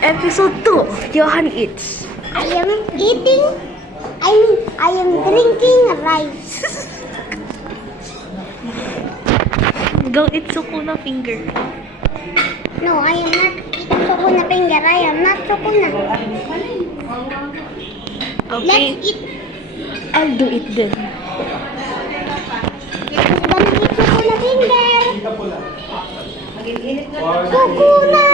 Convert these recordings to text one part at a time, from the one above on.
Episode 2, Johan Eats. I am eating, I am drinking rice. Go eat Sukuna finger. No, I am not eating Sukuna finger. I am not Sukuna. Okay, Let's eat. I'll do it then. Who's gonna eat Sukuna finger? Sukuna!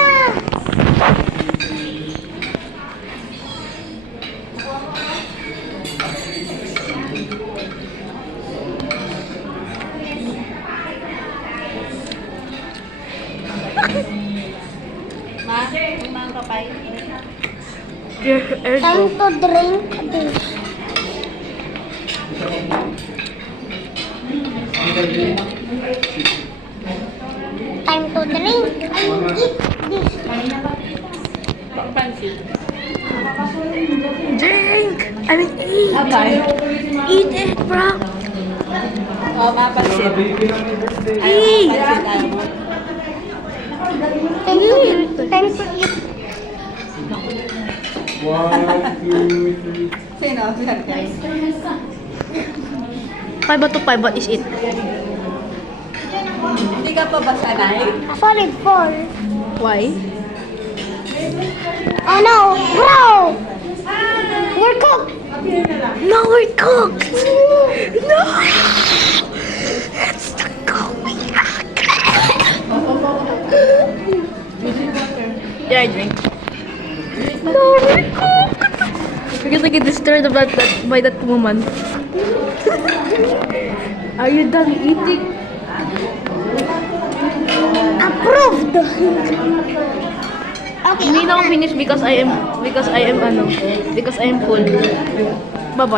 Time to drink this. Time to drink and eat this. Drink! I mean eat! Eat it, bro! Oh, mapansin. Eat! Time to eat. Sino? Five to 5, what is it? Hindi ka pa ba sanay? Solid 4. Why? Oh no! Bro! We're cooked! No, we're cooked! No! It's not going back! Yeah, I drink. No, we're cooked! Because I get disturbed by that woman. Are you done eating? Approved! Okay, Hindi na ako finish because I am full. Bye-bye.